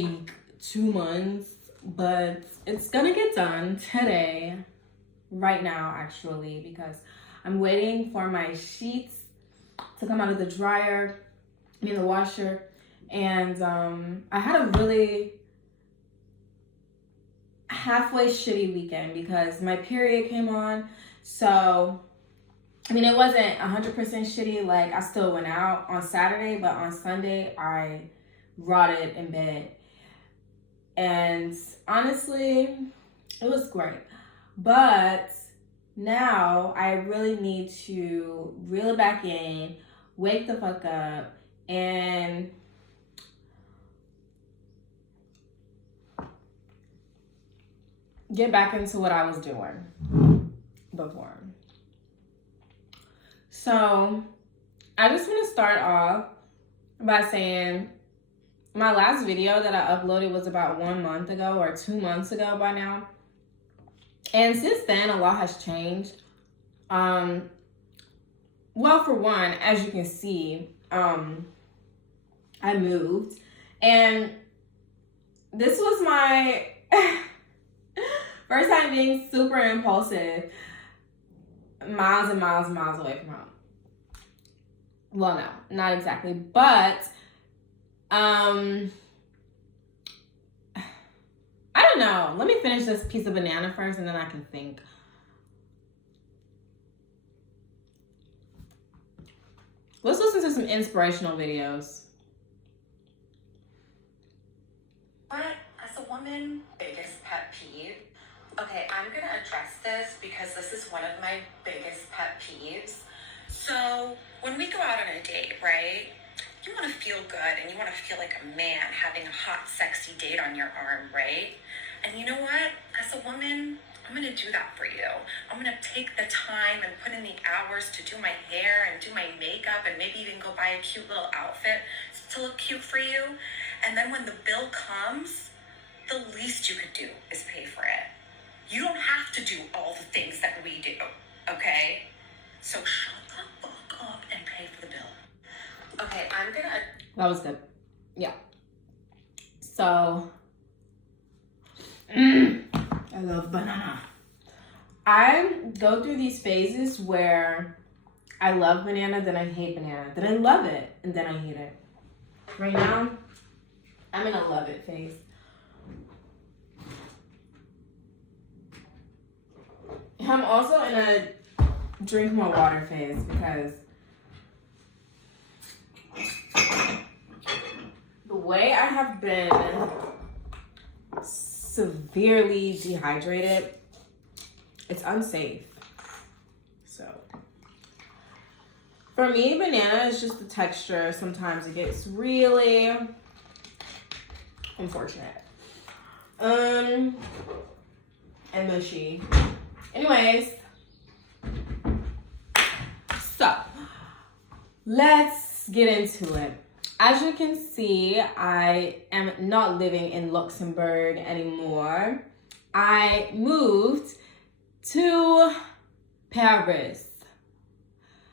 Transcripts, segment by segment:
like 2 months, but it's gonna get done today, right now actually, because I'm waiting for my sheets to come out of the dryer, in the washer, and I had a really halfway shitty weekend because my period came on. So I mean, it wasn't 100% shitty. Like, I still went out on Saturday, but on Sunday I rotted in bed, and honestly it was great. But now I really need to reel it back in, wake the fuck up, and get back into what I was doing before. So I just want to start off by saying my last video that I uploaded was about 1 month ago or 2 months ago by now. And since then, a lot has changed. Well, for one, as you can see, I moved, and this was my first time being super impulsive, miles and miles and miles away from home. Well, no, not exactly, but I don't know. Let me finish this piece of banana first, and then I can think. Let's listen to some inspirational videos. But as a woman, biggest pet peeve. Okay, I'm gonna address this because this is one of my biggest pet peeves. So when we go out on a date, right? You want to feel good and you want to feel like a man having a hot, sexy date on your arm, right? And you know what? As a woman, I'm going to do that for you. I'm going to take the time and put in the hours to do my hair and do my makeup and maybe even go buy a cute little outfit to look cute for you. And then when the bill comes, the least you could do is pay for it. You don't have to do all the things that we do, okay? So shut the fuck up and pay for the bill. Okay, I'm gonna... That was good. Yeah. So, I love banana. I go through these phases where I love banana, then I hate banana, then I love it, and then I hate it. Right now, I'm in a love it phase. I'm also in a drink more water phase because the way I have been severely dehydrated, it's unsafe. So for me, banana is just the texture. Sometimes it gets really unfortunate. And mushy. Anyways, so let's get into it. As you can see, I am not living in Luxembourg anymore. I moved to Paris.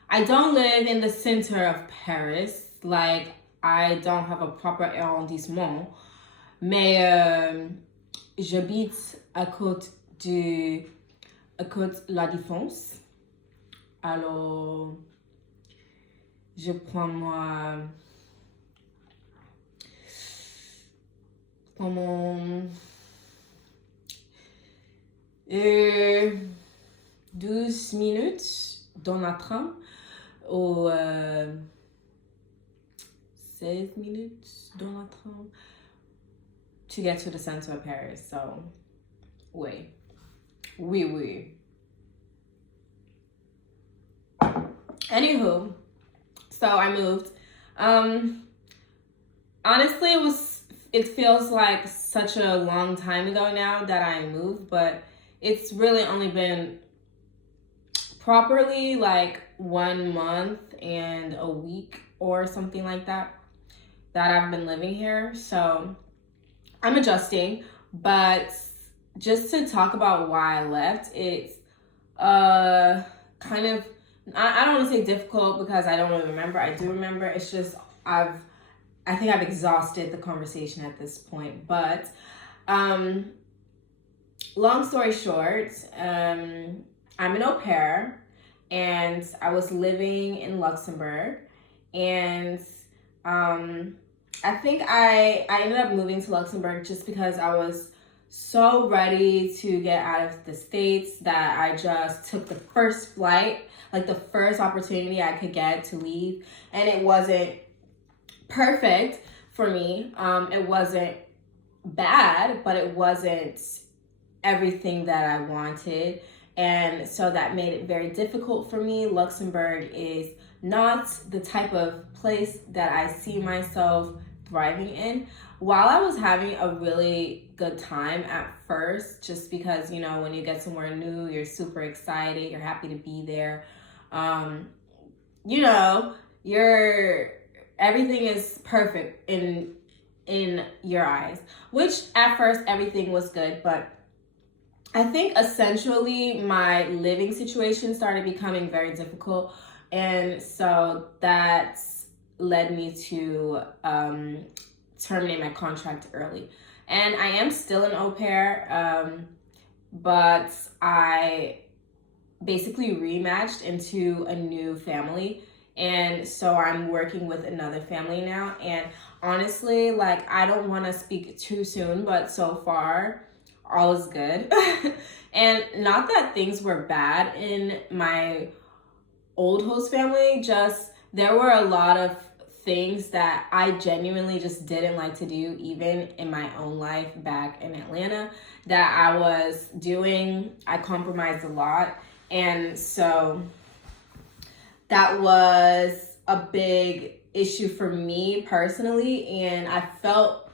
I don't live in the center of Paris. Like, I don't have a proper arrondissement. Mais j'habite à côte la Défense. Alors, je prends moi comment 12 minutes dans la tram ou 16 minutes dans la tram to get to the center of Paris. So, oui. Anywho, so I moved. Honestly, it feels like such a long time ago now that I moved, but it's really only been properly like 1 month and a week or something like that I've been living here. So I'm adjusting, but just to talk about why I left, it's kind of, I don't want to say difficult because I don't really remember. I do remember. It's just I've I think I've exhausted the conversation at this point. But um, long story short, I'm an au pair, and I was living in Luxembourg, and um, I think I ended up moving to Luxembourg just because I was so ready to get out of the States that I just took the first flight, like the first opportunity I could get to leave. And it wasn't perfect for me. It wasn't bad, but it wasn't everything that I wanted. And so that made it very difficult for me. Luxembourg is not the type of place that I see myself thriving in. While I was having a really good time at first, just because, you know, when you get somewhere new, you're super excited, you're happy to be there. Um, you know, you're everything is perfect in your eyes, which at first everything was good, but I think essentially my living situation started becoming very difficult, and so that led me to terminate my contract early. And I am still an au pair, but I basically rematched into a new family, and so I'm working with another family now. And honestly, like, I don't want to speak too soon, but so far all is good. And not that things were bad in my old host family, just there were a lot of things that I genuinely just didn't like to do, even in my own life back in Atlanta, that I was doing. I compromised a lot. And so that was a big issue for me personally. And I felt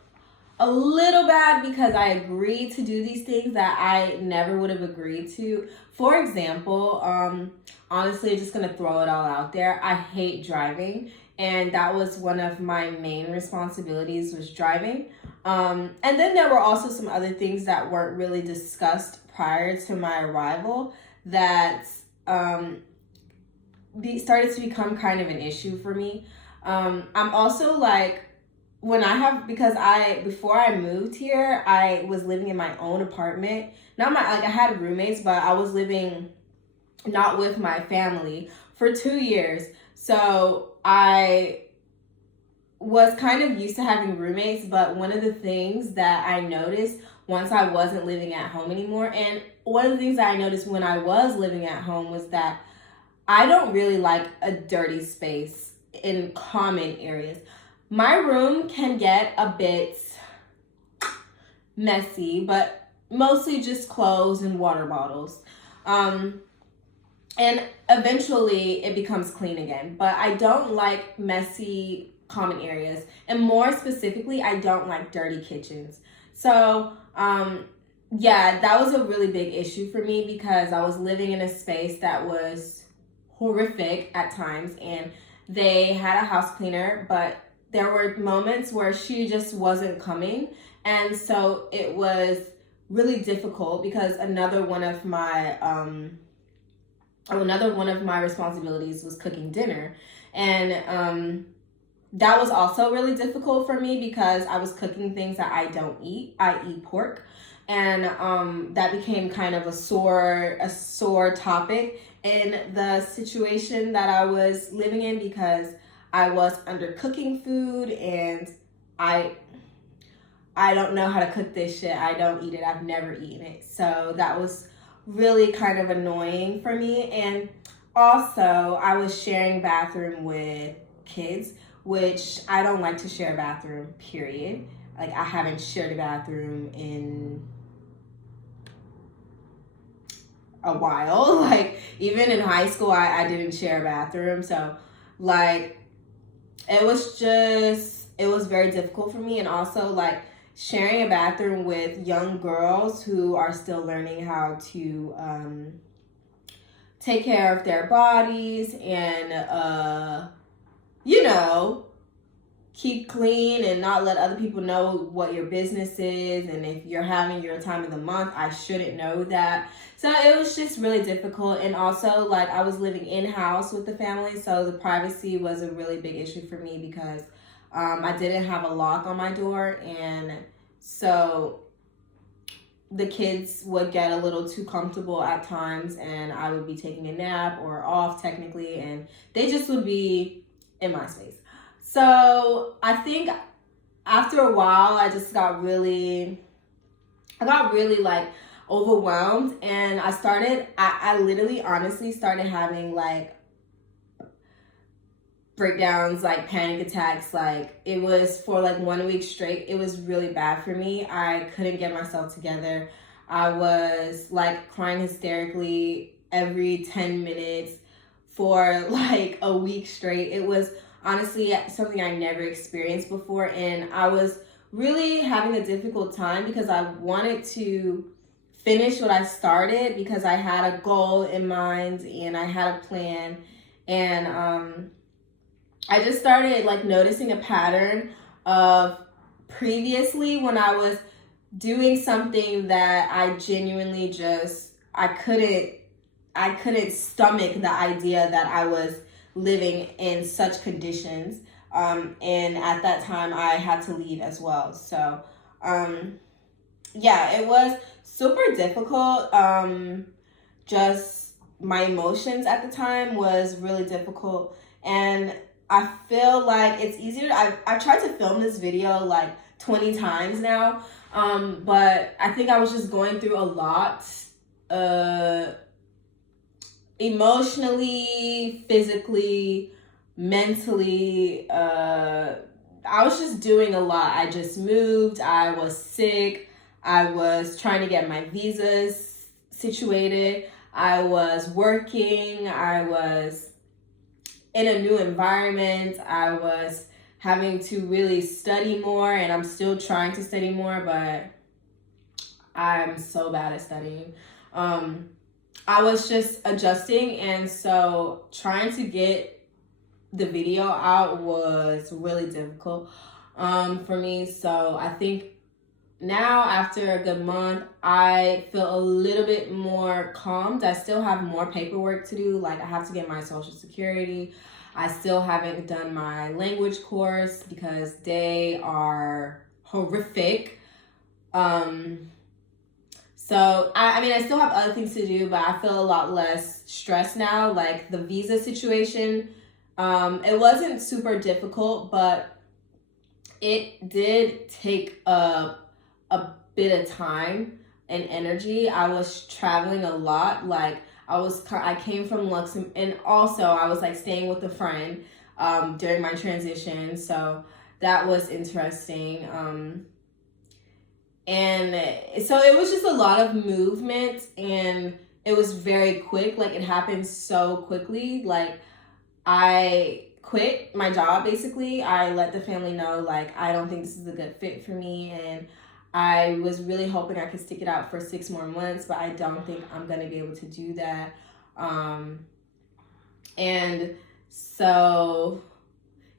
a little bad because I agreed to do these things that I never would have agreed to. For example, honestly, just gonna throw it all out there. I hate driving, and that was one of my main responsibilities, was driving. And then there were also some other things that weren't really discussed prior to my arrival that started to become kind of an issue for me. I'm also like, because before I moved here, I was living in my own apartment. Not my like I had roommates, but I was living not with my family for 2 years. So I was kind of used to having roommates, but one of the things that I noticed once I wasn't living at home anymore, and one of the things that I noticed when I was living at home, was that I don't really like a dirty space in common areas. My room can get a bit messy, but mostly just clothes and water bottles. And eventually it becomes clean again. But I don't like messy common areas. And more specifically, I don't like dirty kitchens. So, yeah, that was a really big issue for me because I was living in a space that was horrific at times, and they had a house cleaner, but there were moments where she just wasn't coming, and so it was really difficult because another one of my responsibilities was cooking dinner, and that was also really difficult for me because I was cooking things that I don't eat. I eat pork, and that became kind of a sore topic in the situation that I was living in, because I was undercooking food, and I don't know how to cook this shit. I don't eat it. I've never eaten it. So that was really kind of annoying for me. And also, I was sharing bathroom with kids, which I don't like to share a bathroom, period. Like, I haven't shared a bathroom in a while. Like, even in high school, I didn't share a bathroom. So, like, it was very difficult for me. And also, like, sharing a bathroom with young girls who are still learning how to take care of their bodies and keep clean and not let other people know what your business is, and if you're having your time of the month, I shouldn't know that. So it was just really difficult. And also, like, I was living in-house with the family, so the privacy was a really big issue for me because I didn't have a lock on my door, and so the kids would get a little too comfortable at times, and I would be taking a nap or off technically, and they just would be in my space. So I think after a while, I got really like overwhelmed, and I literally honestly started having like breakdowns, like panic attacks. Like it was for like 1 week straight. It was really bad for me. I couldn't get myself together. I was like crying hysterically every 10 minutes for like a week straight. It was honestly something I never experienced before, and I was really having a difficult time because I wanted to finish what I started because I had a goal in mind and I had a plan. And I just started like noticing a pattern of previously when I was doing something that I genuinely just I couldn't stomach the idea that I was living in such conditions. And at that time I had to leave as well. So yeah, it was super difficult. Just my emotions at the time was really difficult, and I feel like it's easier. I tried to film this video like 20 times now, but I think I was just going through a lot, emotionally, physically, mentally. I was just doing a lot. I just moved. I was sick. I was trying to get my visas situated. I was working. I was in a new environment. I was having to really study more, and I'm still trying to study more, but I'm so bad at studying. I was just adjusting, and so trying to get the video out was really difficult for me. So I think now, after a good month, I feel a little bit more calmed. I still have more paperwork to do. Like I have to get my social security. I still haven't done my language course because they are horrific. So I mean, I still have other things to do, but I feel a lot less stressed now. Like the visa situation, it wasn't super difficult, but it did take a bit of time and energy. I was traveling a lot. Like I came from Luxembourg, and also I was like staying with a friend during my transition. So that was interesting. And so it was just a lot of movement, and it was very quick. Like it happened so quickly. Like I quit my job basically. I let the family know like I don't think this is a good fit for me, and I was really hoping I could stick it out for 6 more months, but I don't think I'm gonna be able to do that. And so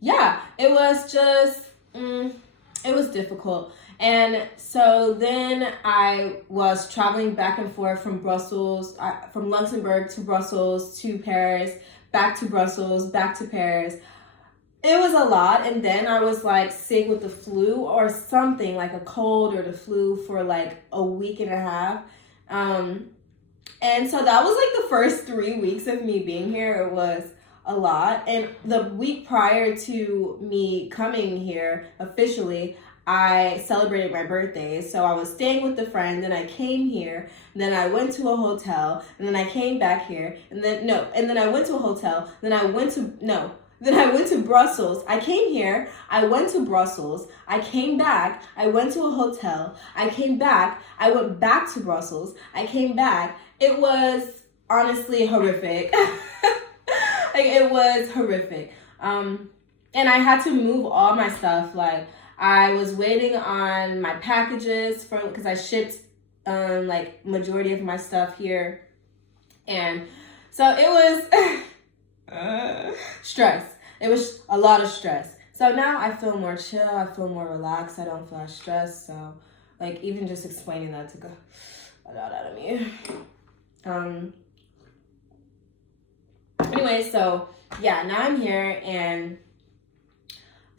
yeah, it was just it was difficult. And so then I was traveling back and forth from from Luxembourg to Brussels to Paris, back to Brussels, back to Paris. It was a lot. And then I was like sick with the flu or something, like a cold or the flu for like a week and a half. And so that was like the first 3 weeks of me being here. It was a lot. And the week prior to me coming here officially, I celebrated my birthday. So I was staying with a friend, and I came here, and then I went to a hotel, and then I came back here, and then I went to a hotel, then I went to Brussels. I came here, I went to Brussels, I came back, I went to a hotel, I came back, I went back to Brussels, I came back. It was honestly horrific. Like it was horrific. And I had to move all my stuff. Like I was waiting on my packages because I shipped like majority of my stuff here, and so it was stress. It was a lot of stress. So now I feel more chill. I feel more relaxed. I don't feel as stressed. So like even just explaining that took a lot out of me. Anyway, so yeah, now I'm here, and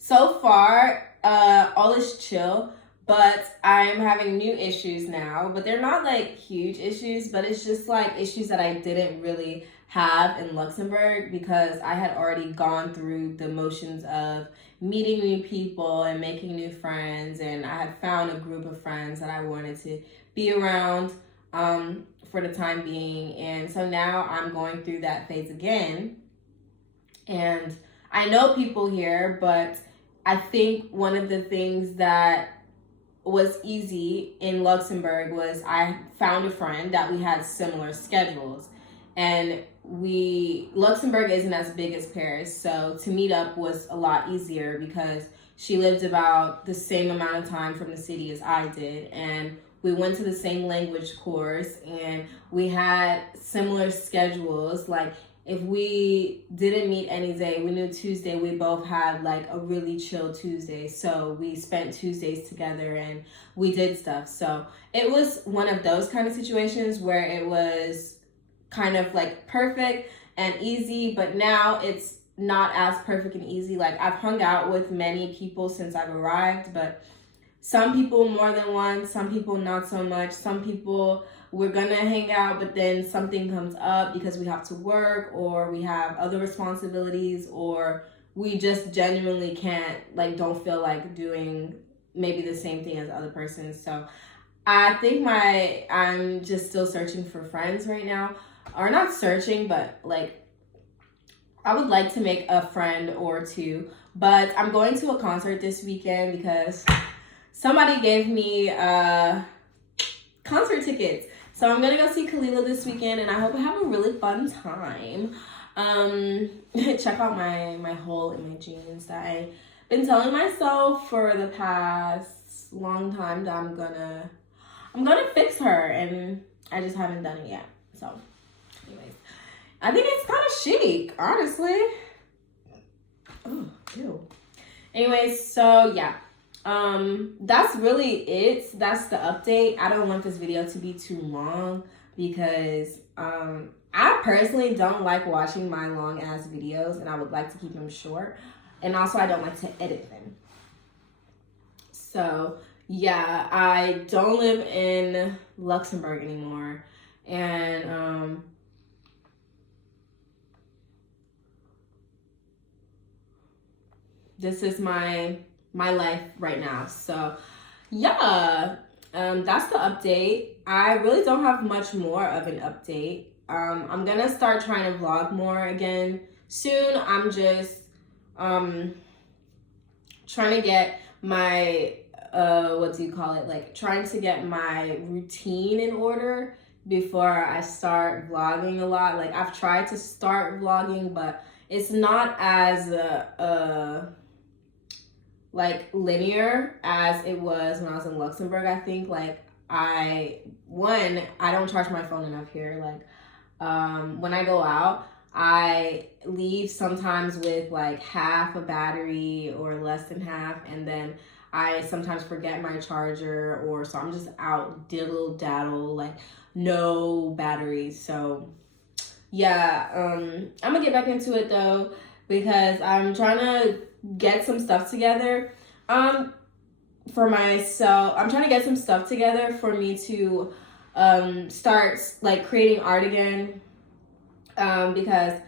So far, all is chill, but I'm having new issues now. But they're not like huge issues, but it's just like issues that I didn't really have in Luxembourg because I had already gone through the motions of meeting new people and making new friends, and I had found a group of friends that I wanted to be around for the time being. And so now I'm going through that phase again. And I know people here, but I think one of the things that was easy in Luxembourg was I found a friend that we had similar schedules. And Luxembourg isn't as big as Paris, so to meet up was a lot easier because she lived about the same amount of time from the city as I did. And we went to the same language course and we had similar schedules. Like, if we didn't meet any day, we knew Tuesday we both had like a really chill Tuesday. So we spent Tuesdays together and we did stuff. So it was one of those kind of situations where it was kind of like perfect and easy, but now it's not as perfect and easy. Like, I've hung out with many people since I've arrived, but some people more than once, some people not so much. Some people we're gonna hang out, but then something comes up because we have to work or we have other responsibilities or we just genuinely can't, like, don't feel like doing maybe the same thing as the other person. So I think I'm just still searching for friends right now. Or not searching, but like I would like to make a friend or two. But I'm going to a concert this weekend because somebody gave me concert tickets. So I'm gonna go see Kalila this weekend, and I hope I have a really fun time. Check out my hole in my jeans that I've been telling myself for the past long time that I'm gonna fix her, and I just haven't done it yet. So, anyways, I think it's kind of chic, honestly. Oh, ew. Anyways, so yeah. That's really it. That's the update. I don't want this video to be too long because I personally don't like watching my long ass videos and I would like to keep them short. And also I don't like to edit them. So yeah, I don't live in Luxembourg anymore. And this is my life right now. So yeah, that's the update. I really don't have much more of an update. I'm gonna start trying to vlog more again soon. I'm just trying to get my what do you call it, like trying to get my routine in order before I start vlogging a lot. Like, I've tried to start vlogging, but it's not as like linear as it was when I was in Luxembourg. I think like I don't charge my phone enough here. Like when I go out, I leave sometimes with like half a battery or less than half, and then I sometimes forget my charger, or so I'm just out diddle daddle, like no batteries. So yeah, I'm gonna get back into it though because I'm trying to get some stuff together for myself. I'm trying to get some stuff together for me to start like creating art again, because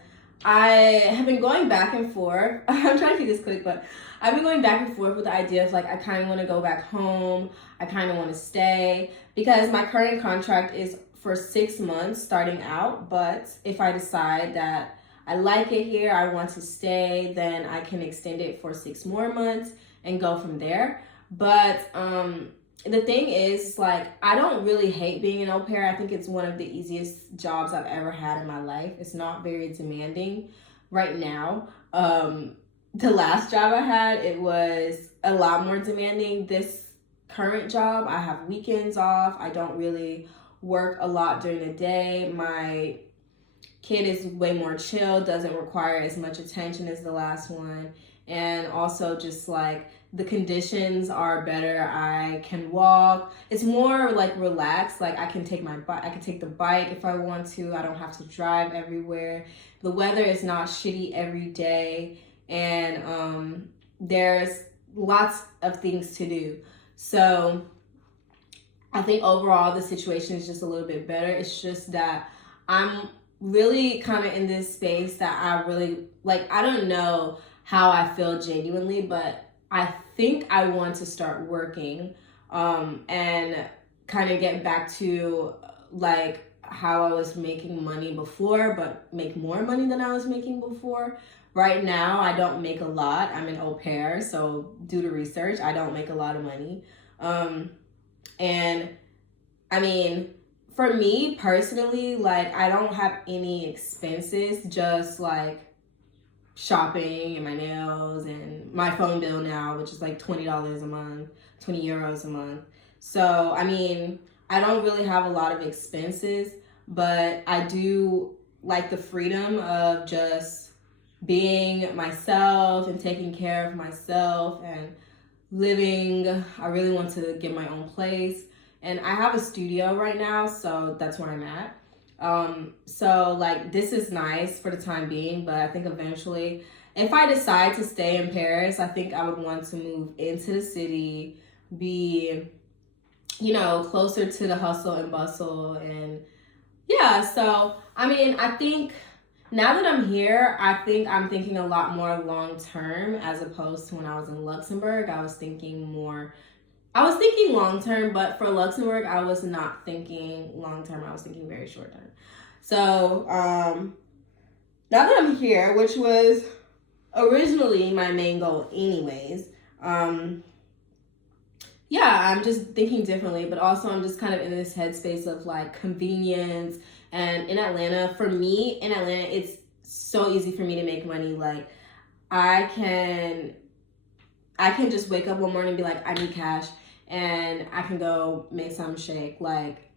I have been going back and forth. I'm trying to keep this quick, but I've been going back and forth with the idea of like I kind of want to go back home, I kind of want to stay, because my current contract is for 6 months starting out, but if I decide that I like it here, I want to stay, then I can extend it for 6 more months and go from there. But the thing is, like, I don't really hate being an au pair. I think it's one of the easiest jobs I've ever had in my life. It's not very demanding right now. The last job I had, it was a lot more demanding. This current job, I have weekends off. I don't really work a lot during the day. My kid is way more chill, doesn't require as much attention as the last one. And also just like the conditions are better. I can walk. It's more like relaxed. Like I can take the bike if I want to. I don't have to drive everywhere. The weather is not shitty every day. And there's lots of things to do. So I think overall the situation is just a little bit better. It's just that I'm really kind of in this space that I really like. I don't know how I feel genuinely, but I think I want to start working and kind of get back to like how I was making money before, but make more money than I was making before. Right now, I don't make a lot. I'm an au pair, so due to research, I don't make a lot of money. And I mean, for me personally, like I don't have any expenses, just like shopping and my nails and my phone bill now, which is like $20 a month, 20 euros a month. So, I mean, I don't really have a lot of expenses, but I do like the freedom of just being myself and taking care of myself and living. I really want to get my own place. And I have a studio right now, so that's where I'm at. So like this is nice for the time being, but I think eventually if I decide to stay in Paris, I think I would want to move into the city, be, you know, closer to the hustle and bustle. And yeah, so I mean, I think now that I'm here, I think I'm thinking a lot more long term as opposed to when I was in Luxembourg. I was thinking long term, but for Luxembourg, I was not thinking long term. I was thinking very short term. So now that I'm here, which was originally my main goal, anyways, yeah, I'm just thinking differently, but also I'm just kind of in this headspace of like convenience. And in Atlanta, for me, in Atlanta, it's so easy for me to make money. Like I can just wake up one morning and be like, I need cash, and I can go make some shake. Like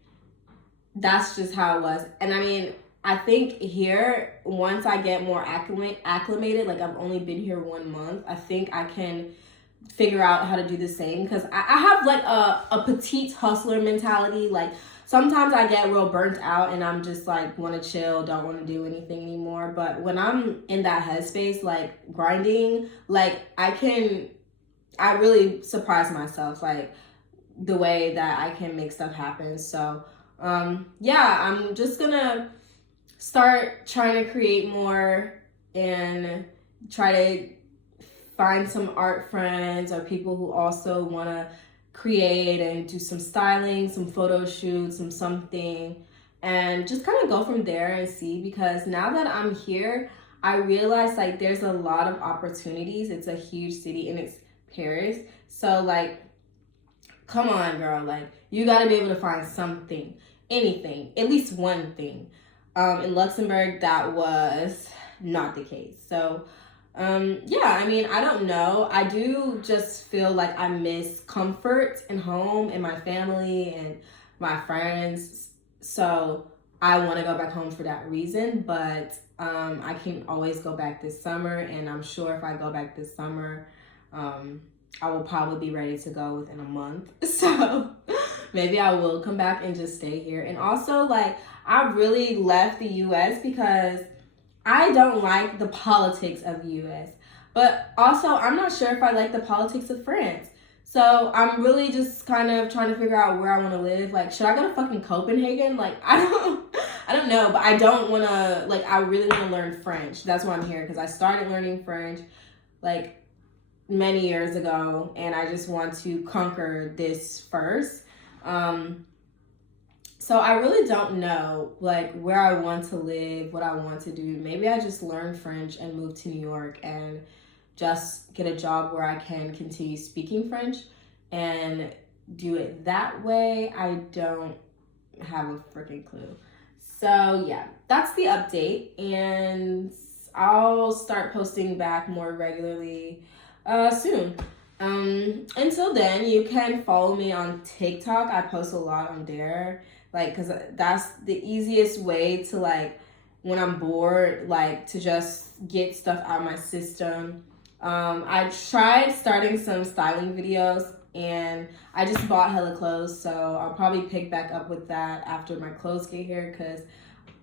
that's just how it was. And I mean, I think here, once I get more acclimated, like I've only been here 1 month, I think I can figure out how to do the same, because I have like a petite hustler mentality. Like sometimes I get real burnt out and I'm just like want to chill, don't want to do anything anymore. But when I'm in that headspace, like grinding, like I really surprise myself, like the way that I can make stuff happen. So yeah, I'm just gonna start trying to create more and try to find some art friends or people who also want to create and do some styling, some photo shoots, some something, and just kind of go from there and see. Because now that I'm here, I realize like there's a lot of opportunities. It's a huge city and it's Paris. So like, come on, girl, like you got to be able to find something, anything, at least one thing. In Luxembourg, that was not the case. So yeah, I mean, I don't know. I do just feel like I miss comfort and home and my family and my friends. So I want to go back home for that reason. But I can always go back this summer. And I'm sure if I go back this summer, I will probably be ready to go within a month. So maybe I will come back and just stay here. And also, like, I really left the US because I don't like the politics of the US. But also, I'm not sure if I like the politics of France. So I'm really just kind of trying to figure out where I want to live. Like, should I go to fucking Copenhagen? Like, I don't know. But I don't want to, like, I really want to learn French. That's why I'm here, because I started learning French, like, many years ago. And I just want to conquer this first. So I really don't know, like, where I want to live, what I want to do. Maybe I just learn French and move to New York and just get a job where I can continue speaking French and do it that way. I don't have a freaking clue. So yeah, that's the update, and I'll start posting back more regularly soon. Until then, you can follow me on TikTok. I post a lot on there, like, because that's the easiest way to, like, when I'm bored, like, to just get stuff out of my system. I tried starting some styling videos, and I just bought hella clothes, so I'll probably pick back up with that after my clothes get here, because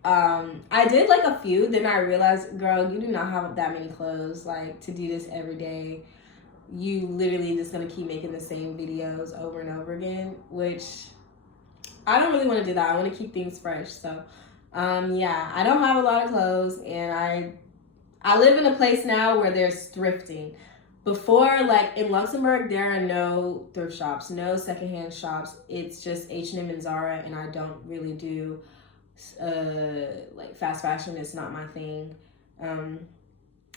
I did like a few, then I realized, girl, you do not have that many clothes, like, to do this every day. you literally just gonna keep making the same videos over and over again, which I don't really want to do that. I want to keep things fresh. So yeah, I don't have a lot of clothes, and I live in a place now where there's thrifting. Before, like in Luxembourg, there are no thrift shops, no secondhand shops. It's just H&M and Zara, and I don't really do like fast fashion. It's not my thing.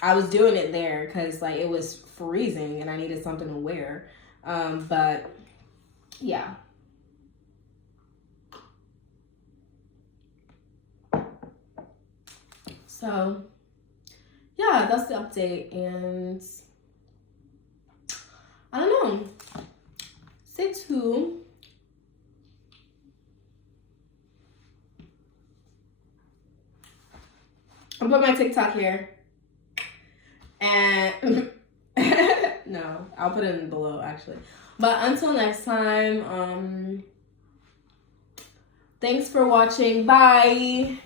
I was doing it there because like it was freezing and I needed something to wear. But yeah. So yeah, that's the update, and I don't know. C'est tout. I'll put my TikTok here. And no, I'll put it in below actually. But until next time, thanks for watching. Bye.